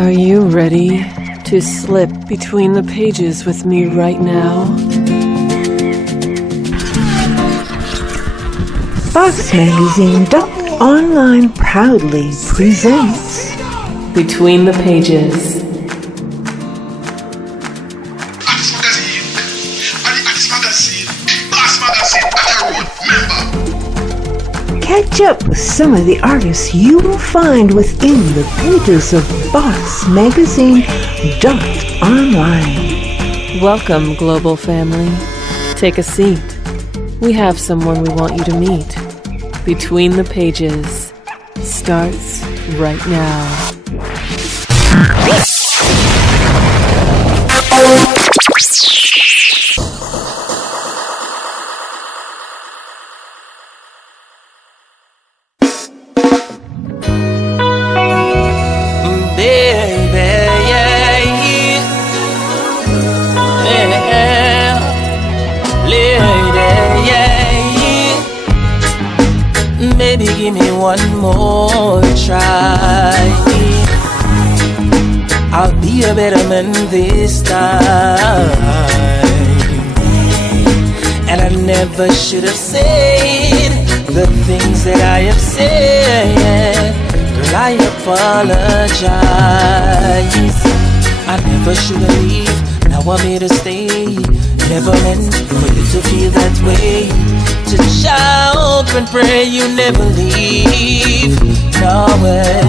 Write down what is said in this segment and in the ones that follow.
Are you ready to slip between the pages with me right now? BOSSmagazine.online proudly presents Between the Pages. Catch up with some of the artists you will find within the pages of BOSSmagazine.online. Welcome, global family. Take a seat. We have someone we want you to meet. Between the Pages starts right now. Baby, give me one more try. I'll be a better man this time. And I never should have said the things that I have said. Girl, I apologize. I never should have left. Now I'm here to stay. Never meant for you to feel that way. To shout and pray you never leave. No way.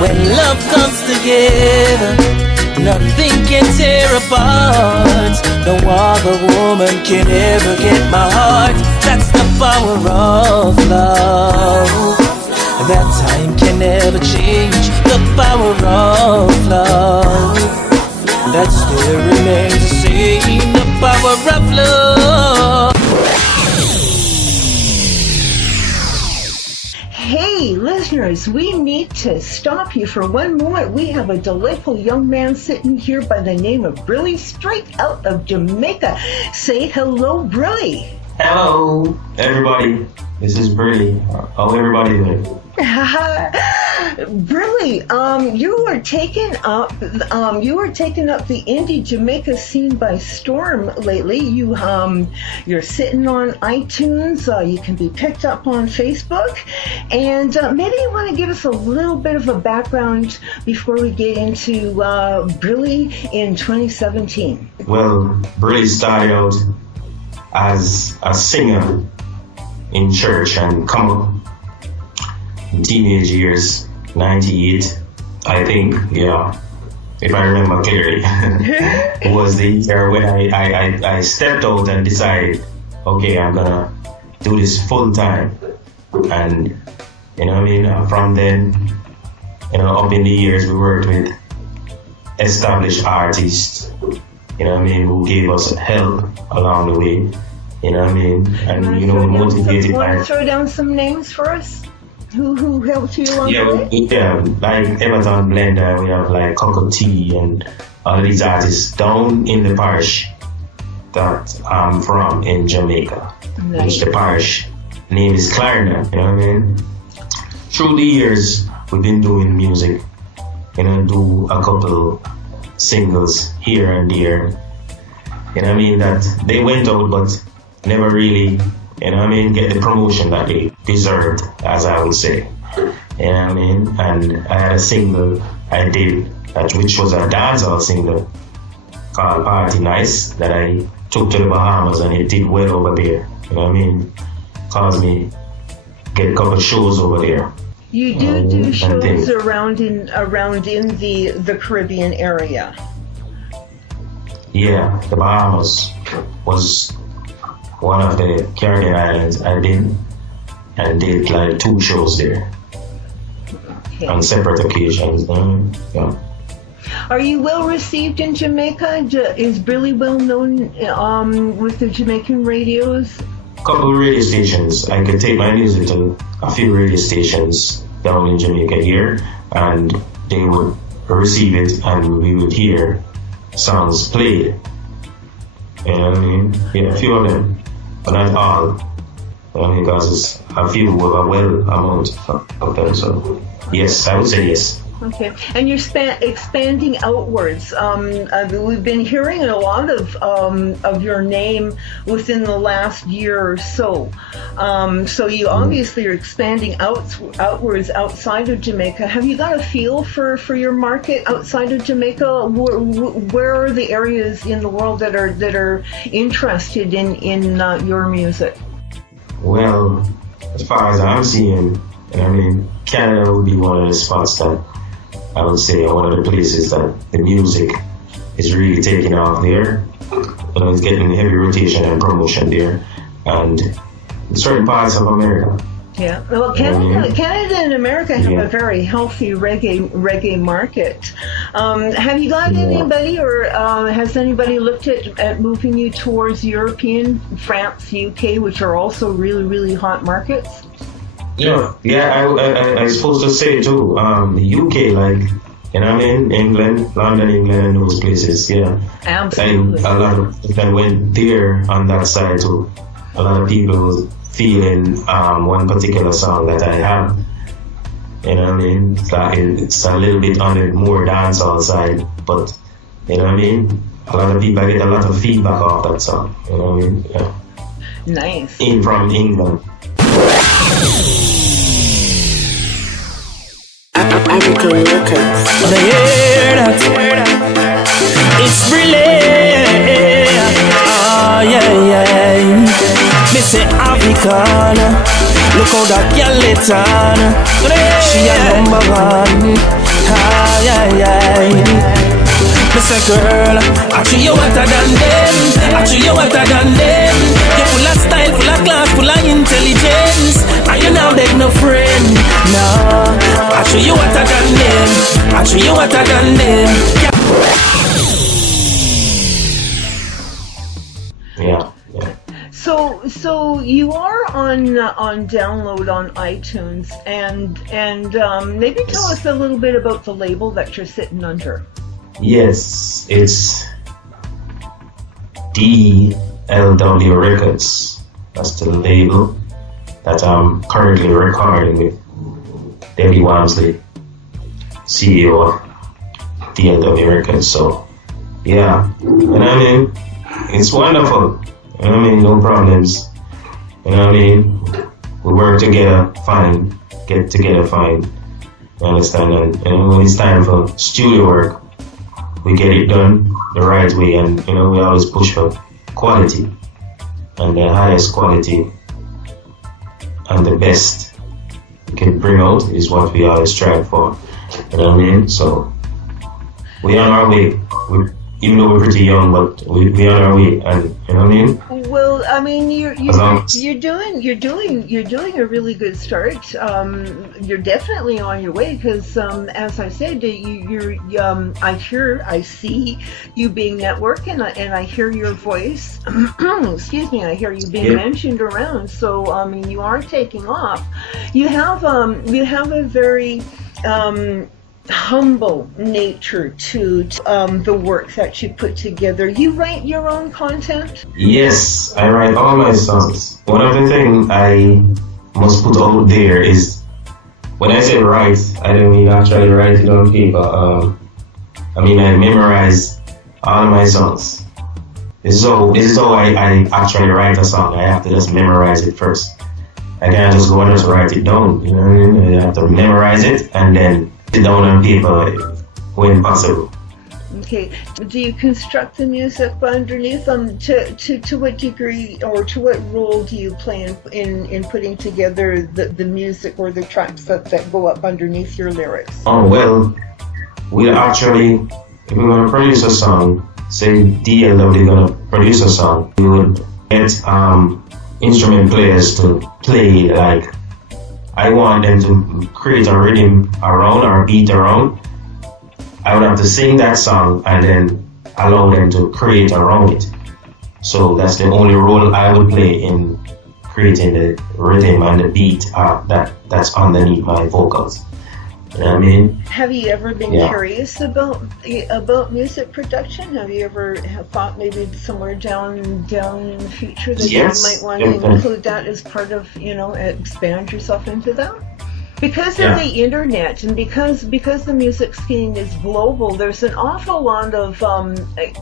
When love comes together, nothing can tear apart. No other woman can ever get my heart. That's the power of love. That time can never change. The power of love that still remains the same. The power of love. Hey, listeners, we need to stop you for one moment. We have a delightful young man sitting here by the name of BRILLI, straight out of Jamaica. Say hello, BRILLI. Hello, everybody. This is BRILLI. How everybody doing? BRILLI, you are taking up the indie Jamaica scene by storm lately. You're sitting on iTunes. You can be picked up on Facebook, and maybe you want to give us a little bit of a background before we get into BRILLI in 2017. Well, BRILLI started out as a singer in church and come up in teenage years, 98, I think, yeah, if I remember clearly. It was the year when I stepped out and decided, okay, I'm gonna do this full time. And, you know what I mean, from then, you know, up in the years, we worked with established artists, you know what I mean, who gave us help along the way. You know what I mean? And, you know, motivated by... Want to throw down some names for us? Who helped you along the way? Yeah, like Everton Blender, we have like Coco T and all of these artists down in the parish that I'm from in Jamaica. Nice. Which the parish name is Clarina, you know what I mean? Through the years, we've been doing music, you know, do a couple singles here and there. You know what I mean? That they went out, but never really, you know what I mean, get the promotion that they deserved, as I would say. You know what I mean? And I had a single I did, which was a dancehall single called Party Nice that I took to the Bahamas, and it did well over there. You know what I mean? Caused me get a couple shows over there. You do shows around in the Caribbean area. Yeah, the Bahamas was one of the Caribbean islands I did, and did like 2 shows there. Okay. On separate occasions. Yeah. Are you well received in Jamaica? Is BRILLI well known with the Jamaican radios? Couple of radio stations. I could take my music to a few radio stations down in Jamaica here, and they would receive it, and we would hear songs played. You know what I mean? Yeah, a few of them, but not all. You know, because I feel with a well amount of them. So yes, I would say yes. Okay, and you're expanding outwards. We've been hearing a lot of your name within the last year or so. So you obviously are expanding outwards outside of Jamaica. Have you got a feel for your market outside of Jamaica? Where are the areas in the world that are interested in your music? Well, as far as I'm seeing, I mean, Canada would be one of the spots that I would say one of the places that the music is really taking off there. It's getting heavy rotation and promotion there, and certain parts of America. Yeah, well, Canada and America have a very healthy reggae market. Have you got anybody, or has anybody looked at moving you towards European, France, UK, which are also really, really hot markets? Yeah, I was supposed to say too, the UK, like, you know what I mean, England, London, England, and those places, yeah. Absolutely. And a lot of, if I went there on that side too, a lot of people feeling one particular song that I have, you know what I mean, it's a little bit on the more dancehall side, but, you know what I mean, a lot of people, I get a lot of feedback off that song, you know what I mean, yeah. Nice. From England. BRILLI RECORDS. Wanna hear that? It's BRILLI. Ah, yeah. Me say Africana. Look how that girl let on. She a number one. Ah, yeah. Me say girl, actually you hotter than them. Actually you hotter than them. You full of style, full of class, full of intelligence. And you now beg no friend. No, actually you hotter than them. Actually you hotter than them. Yeah. So you are on download on iTunes, and maybe tell us a little bit about the label that you're sitting under. Yes, it's DWL RECORDS. That's the label that I'm currently recording with. Debbie Walmsely, CEO of DWL RECORDS. So, yeah, you know what I mean? It's wonderful. You know what I mean? No problems. You know what I mean? We work together, fine. Get together, fine. You understand? And when it's time for studio work, we get it done the right way, and you know, we always push for quality, and the highest quality and the best we can bring out is what we always strive for. You know what I mean? So we're on our way. Even though we're pretty young, but we're on our way, and you know what I mean? Well, I mean, you're doing a really good start. You're definitely on your way, because as I said, I see you being networked, and I hear your voice. Excuse me, I hear you being mentioned around. So I mean, you are taking off. You have a very humble nature to the work that you put together. You write your own content? Yes, I write all my songs. One of the things I must put out there is, when I say write, I don't mean actually write it on paper. I mean, I memorize all my songs. This is how I actually write a song. I have to just memorize it first. I can't just go and just write it down, you know what I mean? I have to memorize it and then sit down on paper when possible. Okay. Do you construct the music underneath them? To what degree, or to what role do you play in putting together the music or the tracks that go up underneath your lyrics? Oh, well, we actually, if we're going to produce a song, say DLW going to produce a song, we would get instrument players to play, like, I want them to create a rhythm around or a beat around. I would have to sing that song and then allow them to create around it. So that's the only role I would play in creating the rhythm and the beat that's underneath my vocals. You know what I mean? Have you ever been curious about music production? Have you ever thought maybe somewhere down in the future that you might want to include that as part of, expand yourself into that? Because of the internet and because the music scene is global, there's an awful lot of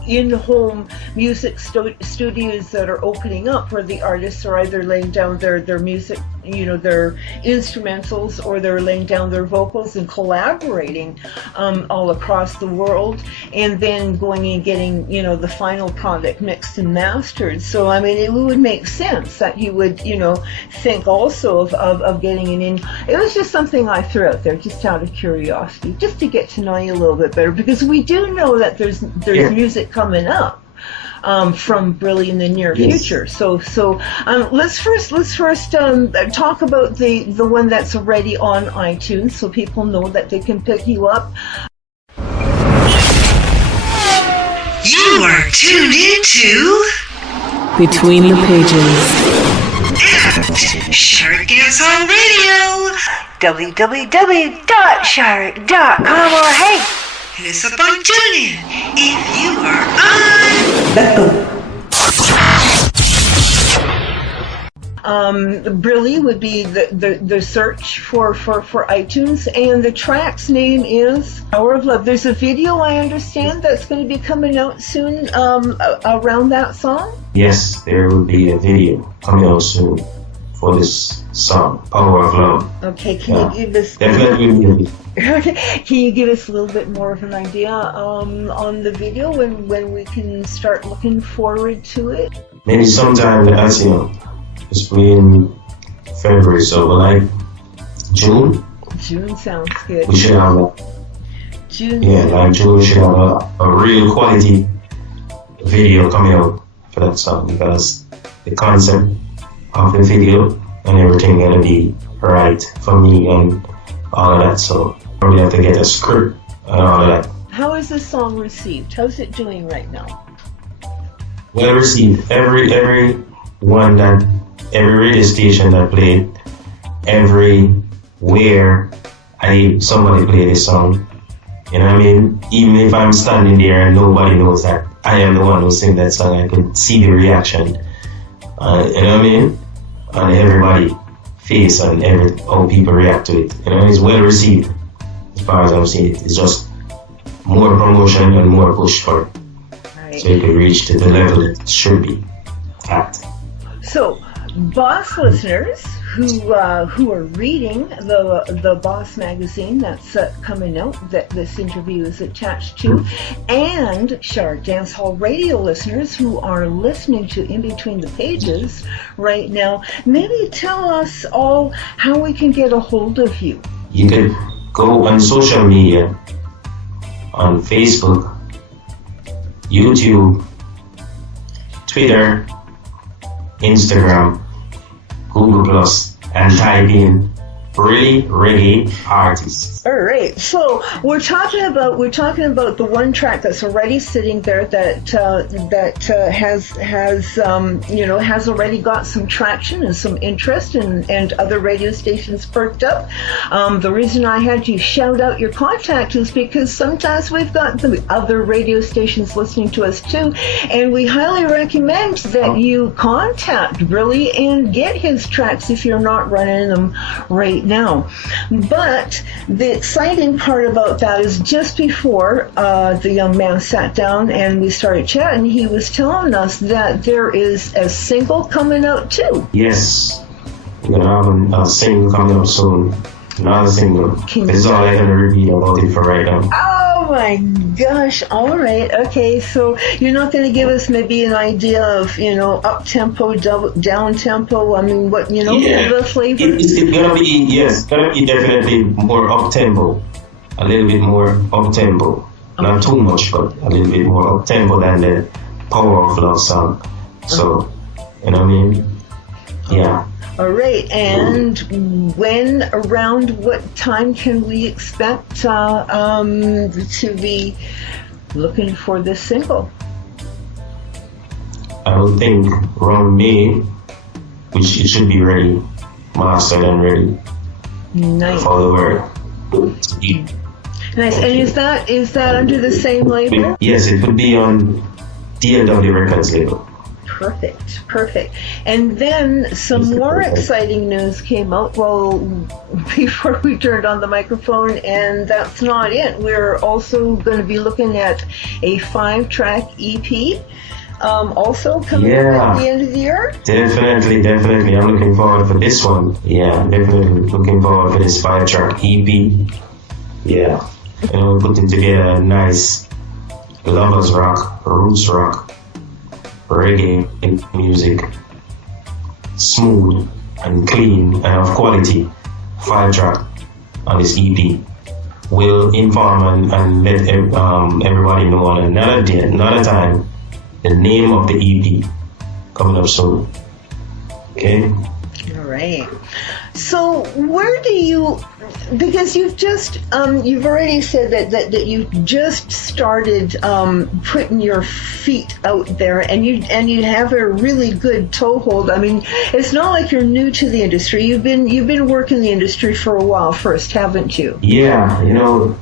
in-home music studios that are opening up where the artists are either laying down their music, their instrumentals, or they're laying down their vocals and collaborating all across the world, and then going and getting the final product mixed and mastered. So I mean, it would make sense that you would think also of getting an in. It was just something I threw out there just out of curiosity, just to get to know you a little bit better, because we do know that there's music coming up from BRILLI in the near future. So let's first talk about the one that's already on iTunes, so people know that they can pick you up. You are tuned into Between the Pages. Shark Dance on Radio. www.shark.com, or hey, hit us up on TuneIn if you are on. BRILLI would be the search for iTunes, and the track's name is Power of Love. There's a video, I understand, that's going to be coming out soon around that song? Yes, there will be a video coming out soon for this song, Power of Love. Okay, can you give us... Definitely. Okay, can you give us a little bit more of an idea on the video when we can start looking forward to it? Maybe sometime, as it's in February, so like June. June sounds good. We should have June we should have a real quality video coming out for that song, because the concept of the video and everything gonna be right for me and all of that. So probably have to get a script and all of that. How is this song received? How's it doing right now? Well received. Every radio station that played, everywhere somebody played this song. You know what I mean? Even if I'm standing there and nobody knows that I am the one who sing that song, I can see the reaction. You know what I mean? On everybody's face and how people react to it. You know, it's well received as far as I'm seeing it. It's just more promotion and more push for it. Right. So it could reach to the level it should be at. So, Boss listeners who are reading the Boss magazine that's coming out, that this interview is attached to, and Shark Dance Hall Radio listeners who are listening to In Between the Pages right now, maybe tell us all how we can get a hold of you. You can go on social media, on Facebook, YouTube, Twitter, Instagram, Google+, and type in BRILLI Reggae Artists. All right, so we're talking about the one track that's already sitting there that has already got some traction and some interest, and other radio stations perked up. The reason I had you shout out your contact is because sometimes we've got the other radio stations listening to us too, and we highly recommend that you contact BRILLI and get his tracks if you're not running them right now. But the exciting part about that is just before the young man sat down and we started chatting, he was telling us that there is a single coming out too. Yes, we're going to have a single coming out soon. Another single. That's all I can reveal about it for right now. Oh my gosh, all right, okay, so you're not going to give us maybe an idea of, up-tempo, down-tempo, I mean, what, the flavor? It's going to be definitely more up-tempo, a little bit more up-tempo, not too much, but a little bit more up-tempo than the Power of Love song, so, you know what I mean? Yeah. All right, and around what time can we expect to be looking for this single? I would think around May, which it should be ready, mastered and ready. Nice. For the world. Nice, and is that under the same label? Yes, it would be on DWL RECORDS label. Perfect. And then some more exciting news came out, well, before we turned on the microphone, and that's not it. We're also going to be looking at a 5-track EP, also coming at the end of the year. Definitely. I'm looking forward for this one. Yeah, definitely looking forward for this 5-track EP. Yeah, we're putting together a nice lovers rock, roots rock, reggae music, smooth and clean and of quality 5-track on this EP. We'll inform and let everybody know on another time the name of the EP coming up soon. Okay? All right. So where do you, because you've just, you've already said that you just started putting your feet out there, and you have a really good toehold. I mean, it's not like you're new to the industry. You've been working the industry for a while first, haven't you? Yeah, you know,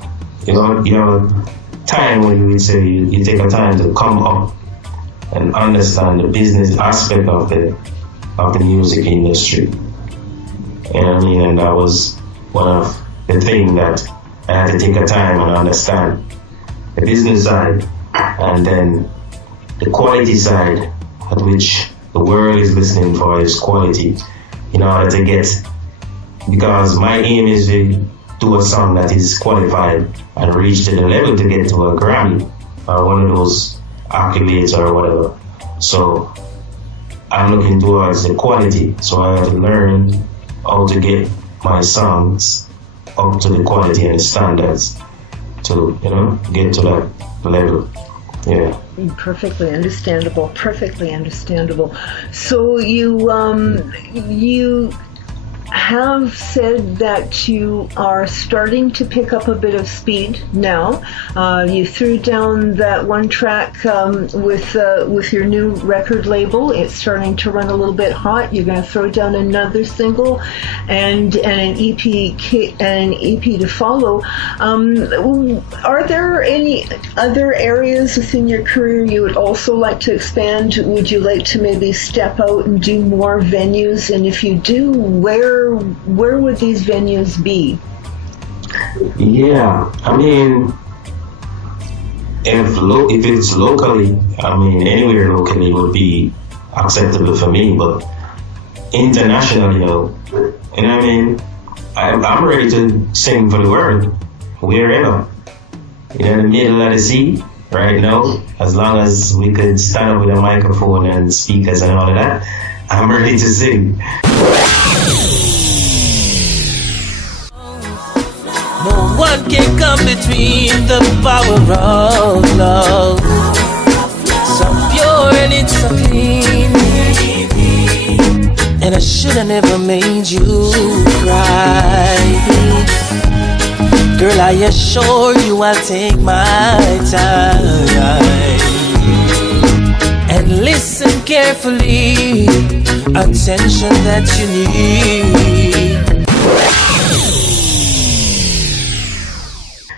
time when we say you take a time to come up and understand the business aspect of the music industry. And that was one of the things that I had to take a time and understand the business side, and then the quality side, at which the world is listening for is quality, in order to get, because my aim is to do a song that is qualified and reach to the level to get to a Grammy or one of those accolades or whatever. So I'm looking towards the quality, so I have to learn how to get my songs up to the quality and the standards to, get to that level. Yeah. Perfectly understandable. So you have said that you are starting to pick up a bit of speed now. You threw down that one track with your new record label. It's starting to run a little bit hot. You're going to throw down another single and an EP to follow. Are there any other areas within your career you would also like to expand? Would you like to maybe step out and do more venues? And if you do, where would these venues be? Yeah, I mean, if it's locally, I mean, anywhere locally would be acceptable for me, but internationally, you know what I mean? I'm ready to sing for the world, wherever. In the middle of the sea, right now, as long as we could stand up with a microphone and speakers and all of that, I'm ready to sing. No one can come between the power of love. So pure and it's so clean. And I should have never made you cry. Girl, I assure you I'll take my time and listen carefully. Attention that you need.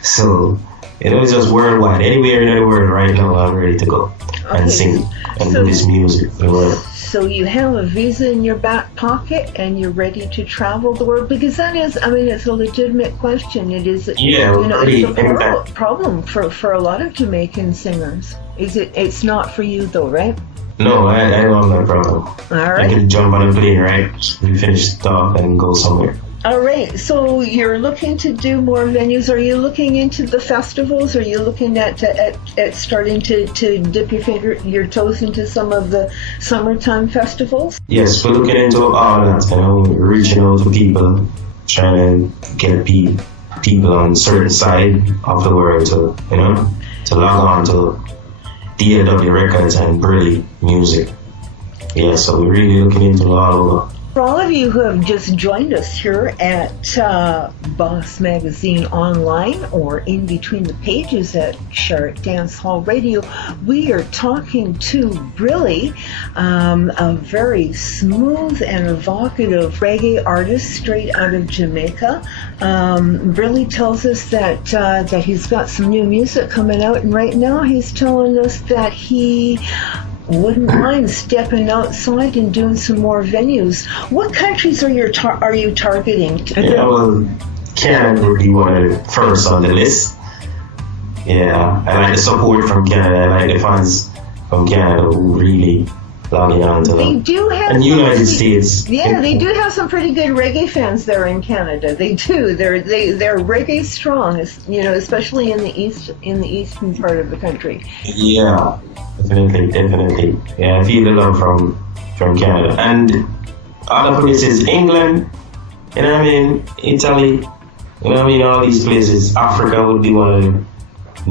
So, it's just worldwide. Anywhere in the world right now, I'm ready to go and sing and do this music. So you have a visa in your back pocket and you're ready to travel the world? Because that is, I mean, it's a legitimate question. It is, it's a problem for a lot of Jamaican singers. It's not for you though, right? No, I don't have that problem. All right. I can jump on a plane, right? We finish the talk and go somewhere. All right, so you're looking to do more venues. Are you looking into the festivals? Are you looking at starting to dip your toes into some of the summertime festivals? Yes, we're looking into all that, reaching out to people, trying to get people on certain side of the world to log on to DWL RECORDS and BRILLI music. Yeah, so we're really looking into all over. For all of you who have just joined us here at BOSSmagazine Online or in between the pages at Shark Dance Hall Radio, we are talking to BRILLI, a very smooth and evocative reggae artist straight out of Jamaica. BRILLI tells us that he's got some new music coming out, and right now he's telling us that he wouldn't mind stepping outside and doing some more venues. What countries are you targeting? Yeah, well, Canada would be one of the first on the list. Yeah, I like the support from Canada. I like the fans from Canada who really logging on to them. They do have and United States. Yeah, they do have some pretty good reggae fans there in Canada. They do. They're reggae strong, especially in the eastern part of the country. Yeah, definitely. Yeah, I feel the love from Canada and other places, England. You know what I mean? Italy. You know what I mean? All these places. Africa would be one of the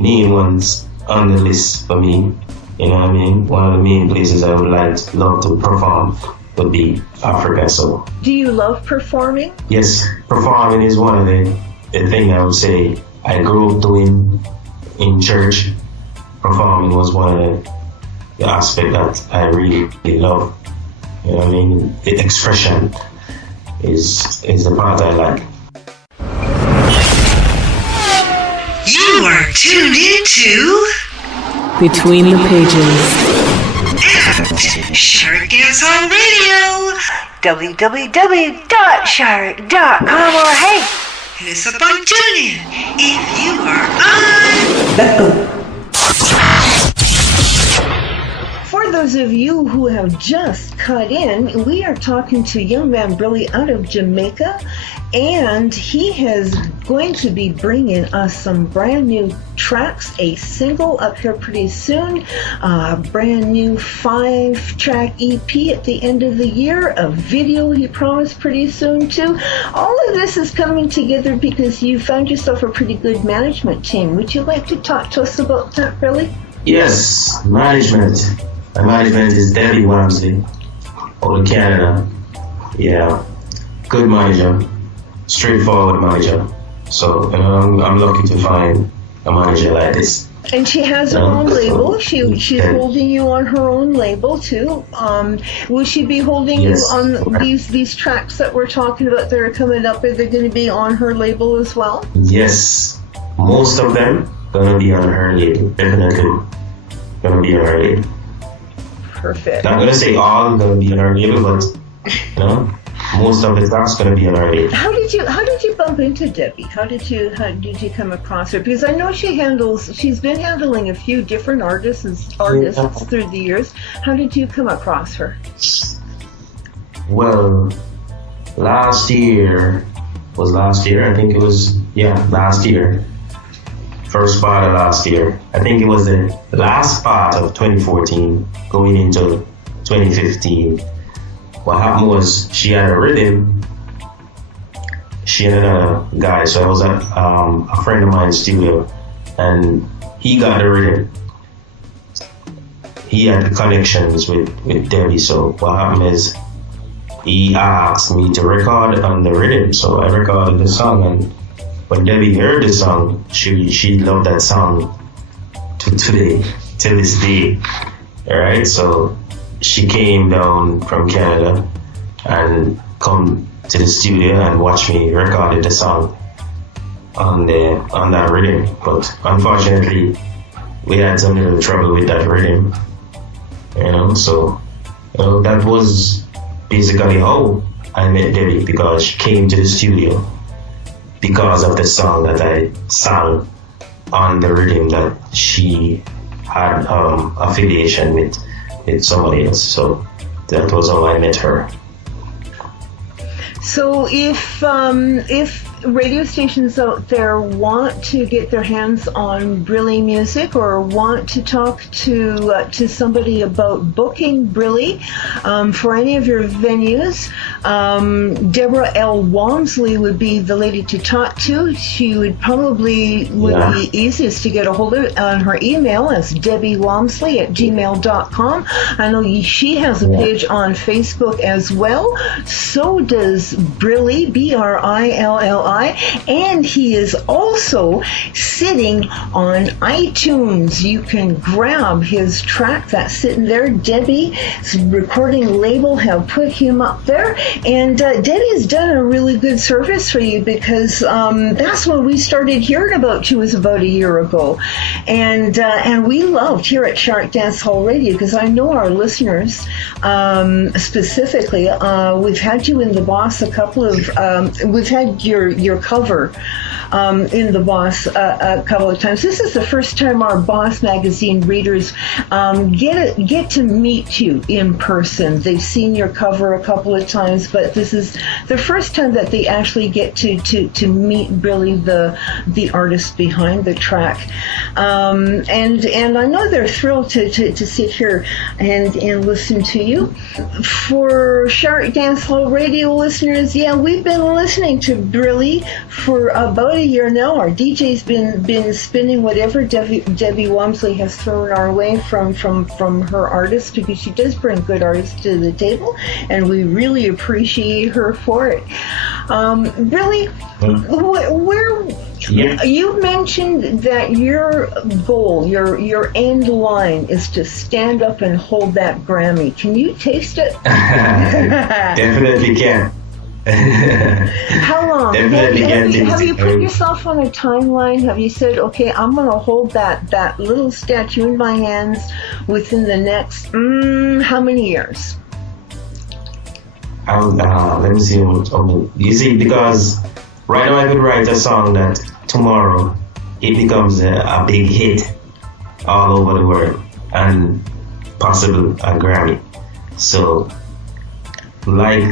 main ones on the list for me. You know what I mean? One of the main places I would love to perform would be Africa. So, do you love performing? Yes, performing is one of the thing I would say I grew up doing in church. Performing was one of the aspect that I really love. You know what I mean? The expression is the part I like. You are tuned into Between the Pages. Shark Dance on Radio. www.shark.com or hey, hit us up on TuneIn if you are on. For those of you who have just cut in, we are talking to young man BRILLI out of Jamaica, and he is going to be bringing us some brand new tracks, a single up here pretty soon, a brand new 5-track EP at the end of the year, a video he promised pretty soon too. All of this is coming together because you found yourself a pretty good management team. Would you like to talk to us about that, BRILLI? Yes, management. My management is Debra Walmsely out of Canada. Yeah, good manager, straightforward manager. So I'm lucky to find a manager like this. And she has her own label. She's holding you on her own label too. Will she be holding you on these tracks that we're talking about that are coming up? Are they going to be on her label as well? Yes, most of them gonna be on her label. Definitely gonna be on her label. Perfect. Not gonna say all gonna be on our label, but most of the tracks gonna be on our label. How did you bump into Debbie? How did you come across her? Because I know she's been handling a few different artists through the years. How did you come across her? Well, last year. I think it was last year. First part of last year. I think it was the last part of 2014 going into 2015. What happened was she had a rhythm. She had a guy, so I was at a friend of mine's studio, and he got a rhythm. He had connections with Debbie, so what happened is he asked me to record on the rhythm, so I recorded the song, and when Debbie heard the song, she loved that song till this day. Alright, so she came down from Canada and come to the studio and watched me record the song on that rhythm. But unfortunately, we had some little trouble with that rhythm. So that was basically how I met Debbie, because she came to the studio because of the song that I sang on the rhythm that she had affiliation with somebody else. So that was how I met her. So if radio stations out there want to get their hands on BRILLI music or want to talk to somebody about booking BRILLI for any of your venues, Debra L. Walmsley would be the lady to talk to. She would be easiest to get a hold of on her email as debbiewalmsely@gmail.com. I know she has a page on Facebook as well. So does BRILLI, BRILLI. Spotify, and he is also sitting on iTunes. You can grab his track that's sitting there. Debbie's recording label have put him up there, and Debbie's done a really good service for you, because that's when we started hearing about you, was about a year ago, and we loved here at Shark Dance Hall Radio, because I know our listeners specifically, we've had you in the Boss a couple of we've had your cover in the Boss a couple of times. This is the first time our Boss magazine readers get to meet you in person. They've seen your cover a couple of times, but this is the first time that they actually get to meet Brilli, the artist behind the track. And I know they're thrilled to sit here and listen to you. For Shark Dance Hall Radio listeners, yeah, we've been listening to Brilli for about a year now. Our DJ's been spinning whatever Debbie Walmsely has thrown our way from her artists, because she does bring good artists to the table, and we really appreciate her for it. Brilli, where you mentioned that your goal, your end line, is to stand up and hold that Grammy. Can you taste it? Definitely can. How long? Definitely have you put yourself on a timeline? Have you said, okay, I'm going to hold that little statue in my hands within the next how many years? Let me see. You see, because right now I could write a song that tomorrow it becomes a big hit all over the world, and possible a Grammy. So, like,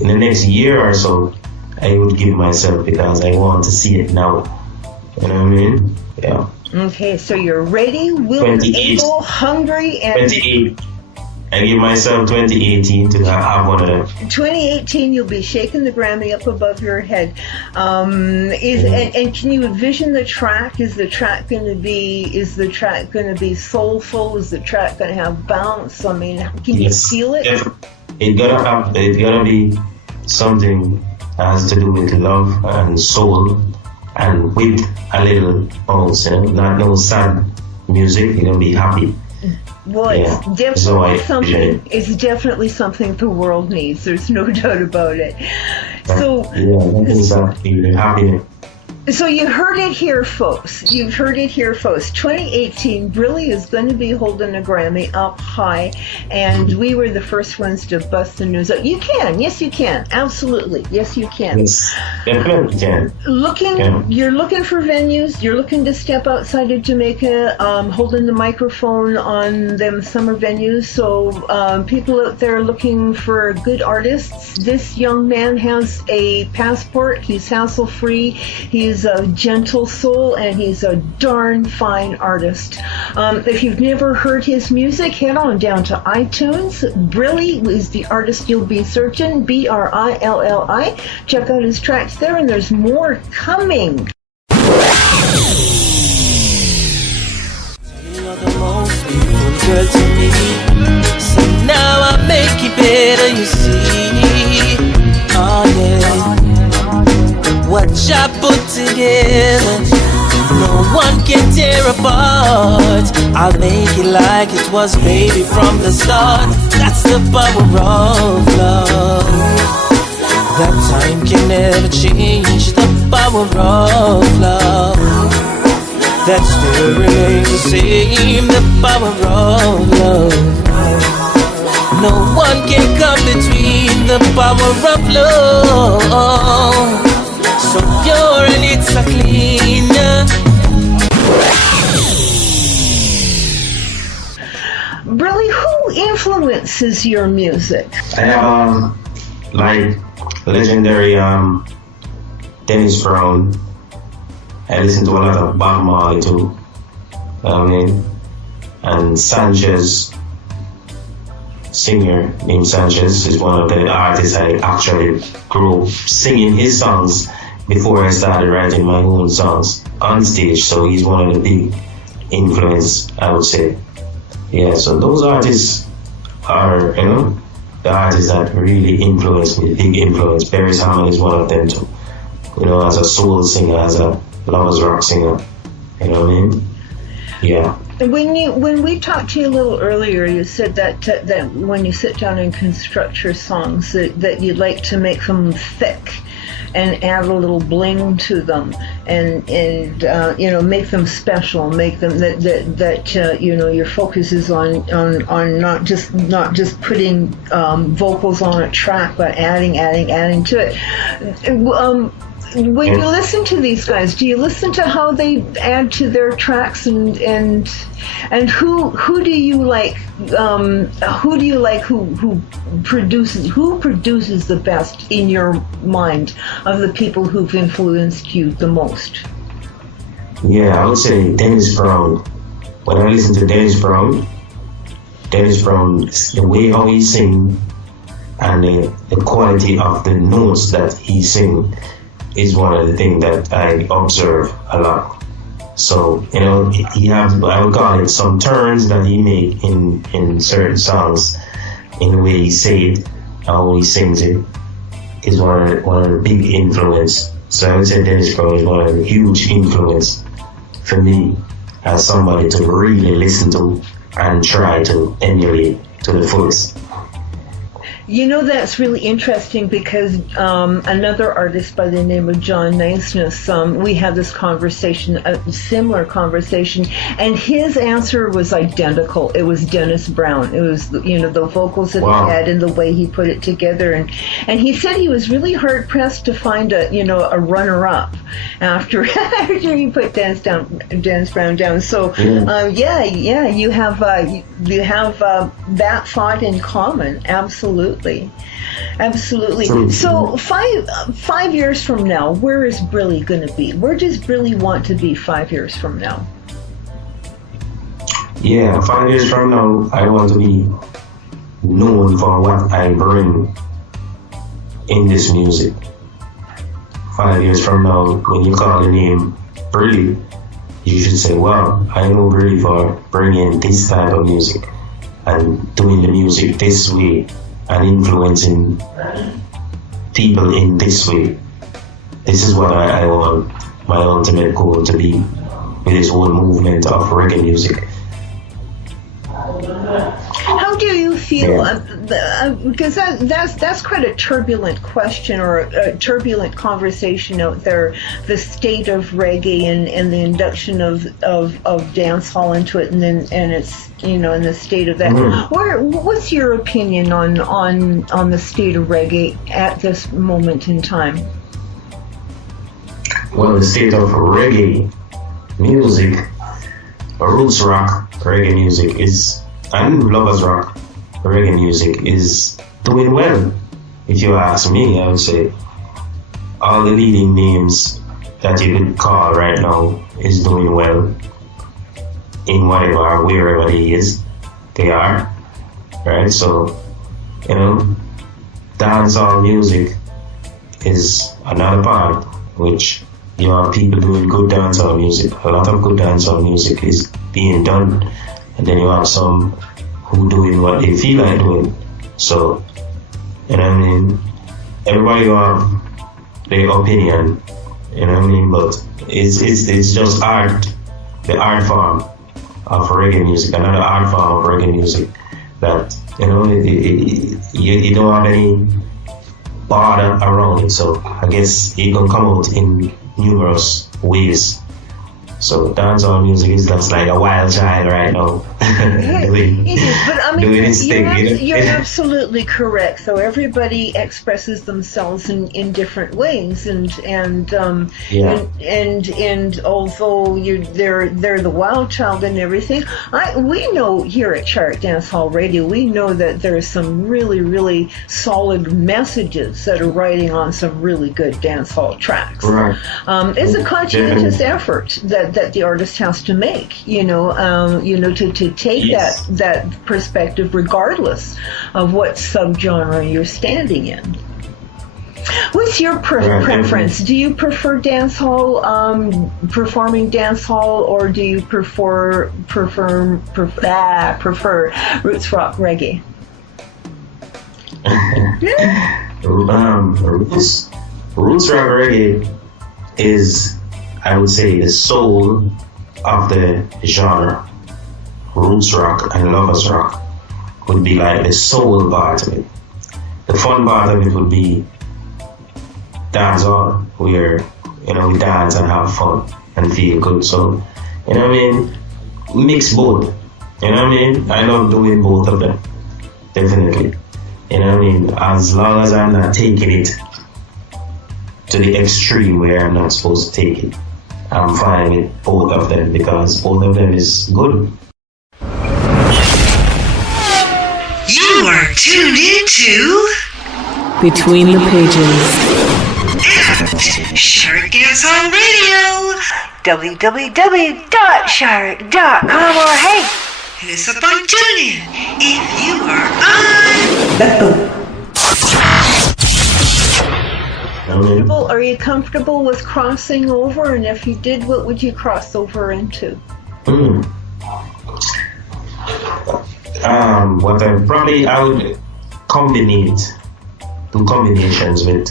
in the next year or so, I would give myself, because I want to see it now. You know what I mean? Yeah. Okay, so you're ready, willing, able, hungry, and 28. I give myself 2018 to have one of them. 2018, you'll be shaking the Grammy up above your head. And can you envision the track? Is the track going to be soulful? Is the track going to have bounce? I mean, can you feel it? It's gotta be something that has to do with love and soul, and with a little bounce, not no sad music. You're gonna be happy. Well, yeah. It's definitely something the world needs. There's no doubt about it. So happiness. So you heard it here, folks. You've heard it here, folks. 2018, Brilli is going to be holding a Grammy up high, and we were the first ones to bust the news out. You can. Yes, you can. Absolutely. Yes, you can. Yes, definitely can. You're looking for venues. You're looking to step outside of Jamaica, holding the microphone on them summer venues. So people out there looking for good artists, this young man has a passport. He's hassle-free. He's a gentle soul, and he's a darn fine artist. If you've never heard his music, head on down to iTunes. Brilli is the artist you'll be searching, BRILLI. Check out his tracks there, and there's more coming. You're the most beautiful girl to me, so now I make it better, you see. Oh yeah. What I put together, no one can tear apart. I'll make it like it was baby from the start. That's the power of love. That time can never change. The power of love, that still remains the same. The power of love. No one can come between the power of love. So pure and it's a clean. Brilli, who influences your music? I have like legendary Dennis Brown. I listen to a lot of Bob Marley too. And Sanchez, singer named Sanchez, is one of the artists I actually grew up singing his songs before I started writing my own songs on stage. So he's one of the big influence, I would say. Yeah, so those artists are, the artists that really influence me, big influence. Paris Hammond is one of them too. you know, as a soul singer, as a lovers rock singer. You know what I mean? Yeah. When we talked to you a little earlier, you said that when you sit down and construct your songs, that you'd like to make them thick and add a little bling to them, and you know, make them special, make them that you know, your focus is on not just putting vocals on a track, but adding to it. When you listen to these guys, do you listen to how they add to their tracks, and who do you like? Who produces the best in your mind of the people who've influenced you the most? Yeah, I would say Dennis Brown. When I listen to Dennis Brown, the way how he sing and the quality of the notes that he sing is one of the things that I observe a lot. So, you know, he have, I would call it, some turns that he make in certain songs, in the way he say it, how he sings it, is one of the big influence. So I would say Dennis Brown is one of the huge influence for me as somebody to really listen to and try to emulate to the fullest. You know, that's really interesting because another artist by the name of John Niceness, we had this conversation, a similar conversation, and his answer was identical. It was Dennis Brown. It was, you know, the vocals that he had and the way he put it together. And he said he was really hard pressed to find a runner-up after he put Dennis Brown down. So you have that thought in common. Absolutely. So 5 years from now, where is BRILLI going to be? Where does BRILLI want to be 5 years from now? Yeah, 5 years from now, I want to be known for what I bring in this music. 5 years from now, when you call the name BRILLI, you should say, wow, I know BRILLI for bringing this type of music and doing the music this way and influencing people in this way. This is what I want my ultimate goal to be with this whole movement of reggae music. How do you feel? Because that's quite a turbulent question, or a turbulent conversation out there. The state of reggae and the induction of dancehall into it, and it's, you know, in the state of that. What's your opinion on the state of reggae at this moment in time? Well, the state of reggae music, roots rock reggae music and lovers rock reggae music is doing well. If you ask me, I would say all the leading names that you could call right now is doing well in whatever, wherever they are, right? So, you know, dancehall music is another part, which you have people doing good dancehall music. A lot of good dancehall music is being done, and then you have some who doing what they feel like doing. So, you know what I mean? Everybody have their opinion, you know what I mean? But it's just art, the art form of reggae music, another art form of reggae music that, you know, you don't have any border around it. So I guess it can come out in numerous ways. So dancehall music is just like a wild child right now. It is, but I mean, you're absolutely correct. So everybody expresses themselves in different ways, and although they're the wild child and everything, we know here at Chart Dancehall Radio, we know that there's some really, really solid messages that are writing on some really good dancehall tracks. Right. It's a conscientious effort that the artist has to make, to take that perspective regardless of what subgenre you're standing in. What's your preference? Do you prefer dancehall, performing dancehall, or do you prefer roots rock reggae? Roots rock reggae is, I would say, the soul of the genre. Roots rock and lovers rock would be like the soul part of it. The fun part of it would be dancehall, where we dance and have fun and feel good. So, you know what I mean? Mix both. You know what I mean? I love doing both of them. Definitely. You know what I mean? As long as I'm not taking it to the extreme where I'm not supposed to take it, I'm fine with both of them because both of them is good. You are tuned into Between the Pages. Shark Dancehall Radio. www.shark.com or hey, hit us up on TuneIn if you are on. Are you comfortable with crossing over? And if you did, what would you cross over into? What I would do combinations with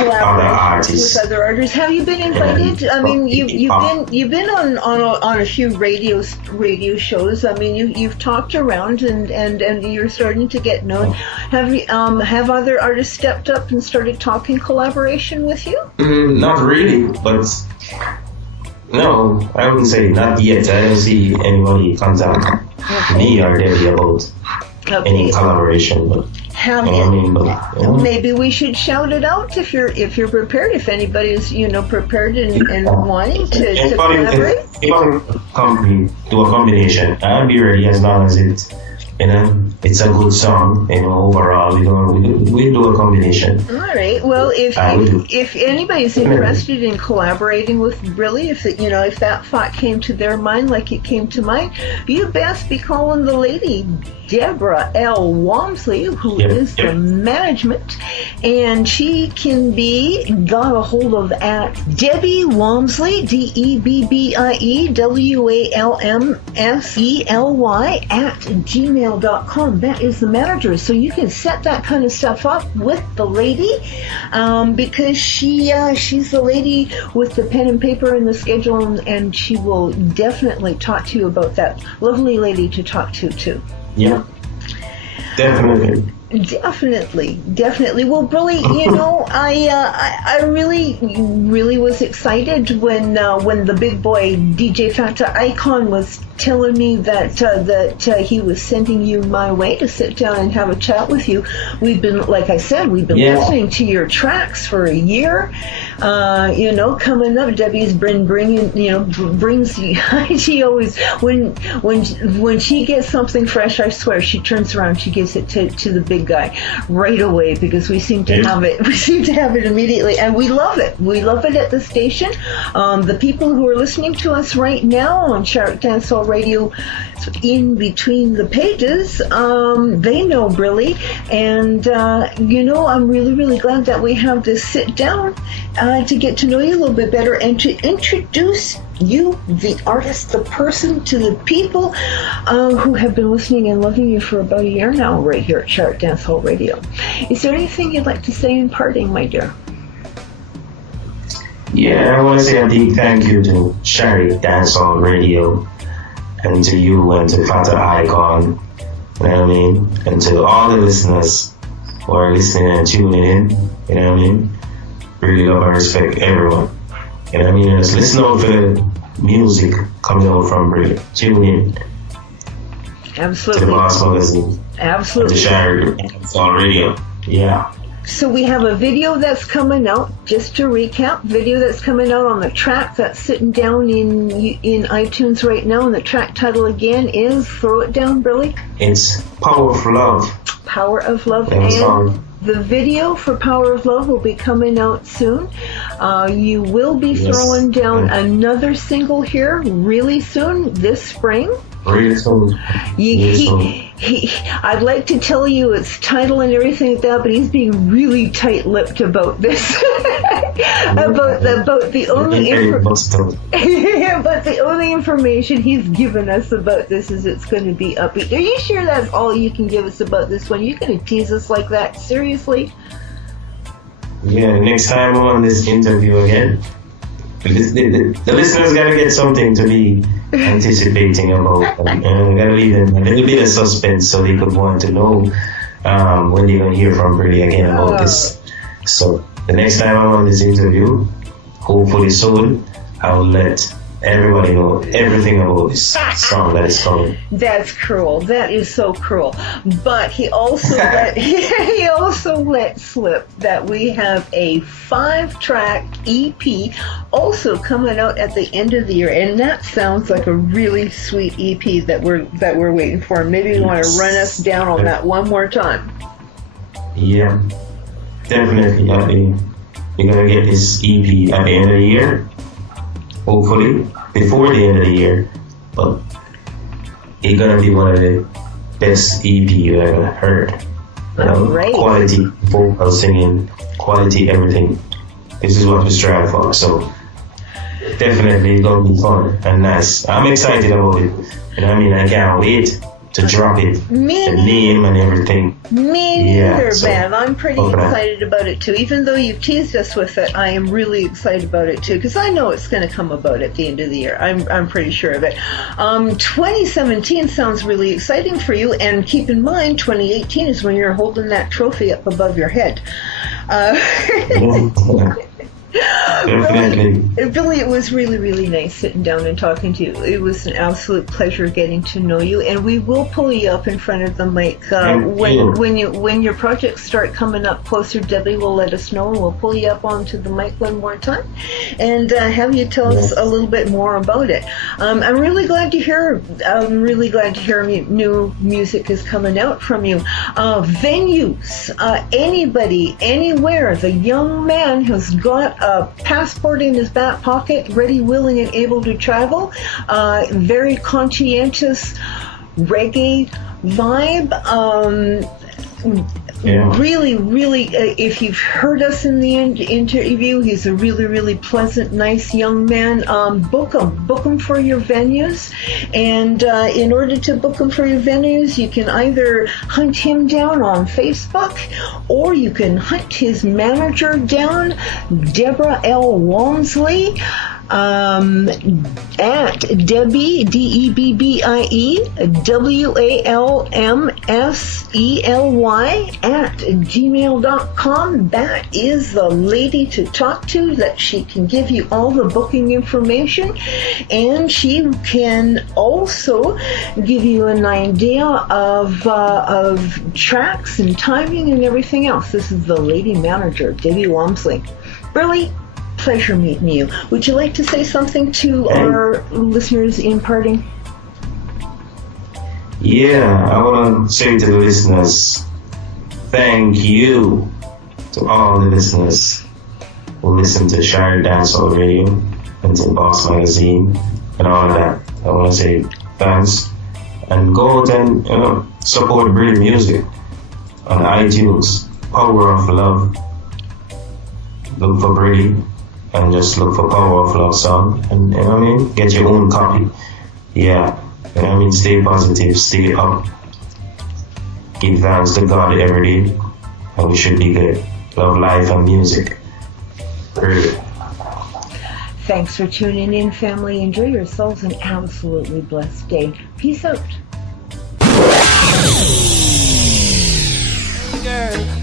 other artists. With other artists. Have you been invited? I mean, you've been on a few radio shows. I mean, you've talked around and you're starting to get known. Have other artists stepped up and started talking collaboration with you? Not really, but no, I wouldn't say not yet. I don't see anybody contact me or Debbie about any collaboration, but. Maybe we should shout it out if you're prepared. If anybody is prepared and wanting to collaborate. If I do a combination, I'll be ready as long as it's a good song. Overall we do a combination. All right. Well, if anybody's interested in collaborating with BRILLI, if that thought came to their mind like it came to mine, you best be calling the lady Debra L. Walmsely, who is the management, and she can be got a hold of at Debbie Walmsely, DEBBIEWALMSELY @gmail.com. That is the manager, so you can set that kind of stuff up with the lady, because she's the lady with the pen and paper and the schedule, and she will definitely talk to you about that. Lovely lady to talk to too. Yeah, definitely. Well, BRILLI, I really was excited when the big boy DJ Fata Icon was telling me that he was sending you my way to sit down and have a chat with you. We've been, like I said, listening to your tracks for a year. Coming up, Debbie's been brings she always when she gets something fresh, I swear she turns around, she gives it to the big guy right away, because we seem to have it immediately, and we love it at the station. The people who are listening to us right now on Shark Dancehall Radio, in between the pages, they know BRILLI, and I'm really glad that we have this sit down to get to know you a little bit better and to introduce you, the artist, the person, to the people who have been listening and loving you for about a year now right here at Shark Dancehall Radio. Is there anything you'd like to say in parting, my dear? Yeah, I want to say a big thank you to Shark Dancehall Radio, and to you and to Fata Icon, you know what I mean? And to all the listeners who are listening and tuning in, you know what I mean? Really love and respect everyone. You know what I mean? Just listen out for the music coming out from BRILLI. Tune in. Absolutely. To the BOSSmagazine. Absolutely. To Shark Dancehall Radio. Yeah. So we have a video that's coming out, just to recap, video that's coming out on the track that's sitting down in iTunes right now, and the track title again is, throw it down, BRILLI. It's Power of Love. Power of Love. And the video for Power of Love will be coming out soon. You will be throwing down another single here really soon, this spring. Really soon. I'd like to tell you its title and everything like that, but he's being really tight-lipped about this. about the only information he's given us about this is it's going to be upbeat. Are you sure that's all you can give us about this one? You're going to tease us like that? Seriously? Yeah, next time I'm on this interview again, the listeners gotta get something to be anticipating about. And gotta leave them a little bit of suspense so they could want to know when they're gonna hear from BRILLI again about this. So the next time I'm on this interview, hopefully soon, I'll let everybody know everything about this song that is coming. That's cruel. That is so cruel. But he also let slip that we have a 5-track EP also coming out at the end of the year, and that sounds like a really sweet EP that we're waiting for. Maybe you want to run us down on that one more time. Yeah, definitely. We're gonna get this EP at the end of the year. Hopefully, before the end of the year, but it's gonna be one of the best EP you ever heard. Great. Quality vocal singing, quality everything. This is what we strive for. So definitely it's gonna be fun and nice. I'm excited about it. You know what I mean? I can't wait to drop it. The name and everything. Me neither, man. I'm pretty excited about it too. Even though you've teased us with it, I am really excited about it too, because I know it's going to come about at the end of the year. I'm pretty sure of it. 2017 sounds really exciting for you, and keep in mind, 2018 is when you're holding that trophy up above your head. Billy, it was really, really nice sitting down and talking to you. It was an absolute pleasure getting to know you, and we will pull you up in front of the mic when your projects start coming up closer. Debbie will let us know, and we'll pull you up onto the mic one more time and have you tell us a little bit more about it. I'm really glad to hear. New music is coming out from you. Venues, anybody, anywhere. The young man who's got a passport in his back pocket, ready, willing, and able to travel. Very conscientious reggae vibe. Really, really, if you've heard us in the interview, he's a really, really pleasant, nice young man. Book him for your venues. And in order to book him for your venues, you can either hunt him down on Facebook, or you can hunt his manager down, Debra L. Walmsely, at Debbie, DEBBIE, WALMSELY at gmail.com. That is the lady to talk to, that she can give you all the booking information, and she can also give you an idea of tracks and timing and everything else. This is the lady manager, Debbie Walmsley. BRILLI, pleasure meeting you. Would you like to say something to our listeners in parting? Yeah, I want to say to the listeners, thank you to all the listeners who listen to Shire Dancehall Radio and to BOSSmagazine and all that. I want to say thanks, and go out and support BRILLI music on iTunes. Power of Love. Look for BRILLI and just look for Power of Love song, and you know what I mean, get your own copy. Yeah, you know what I mean, stay positive, stay up, give thanks to God every day, and we should be good. Love life and music. BRILLI. Thanks for tuning in, family. Enjoy yourselves an absolutely blessed day. Peace out.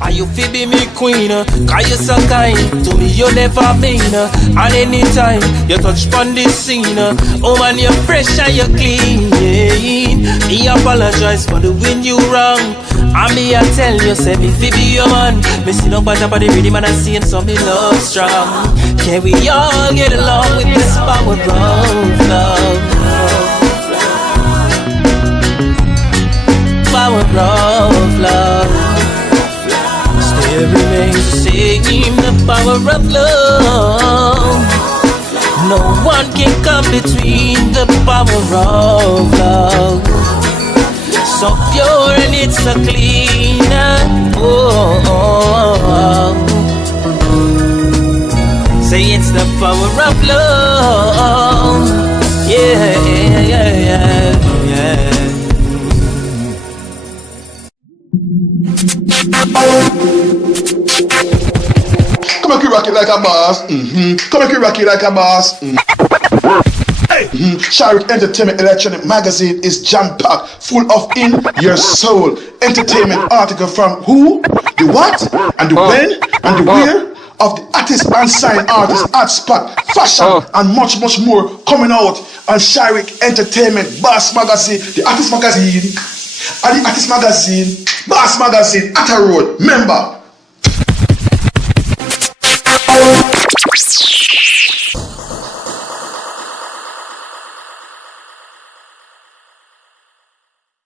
Are you fi be me queen? Cause you so kind to me, you never mean. And anytime you touch pon this scene, oh man, you're fresh and you're clean. Me apologize for the win you wrong. And me I tell you, say me fi be your man. Me see no bad about the rhythm and I see so me love strong. Can we all get along with this power of love? Power of love. Still remains the same, the power of love. No one can come between the power of love. So pure and it's so clean. Say it's the power of love. Yeah. rock it like a boss. Come make you rock it like a boss. Sharik Entertainment Electronic Magazine is jam-packed, full of in your soul entertainment article from who, the what, and the when, and the where of the artist and sign artists, art spot, fashion, and much more coming out on Sharik Entertainment, Boss Magazine, the Artist Magazine, and the Artist Magazine, Boss Magazine, Atta Road, member.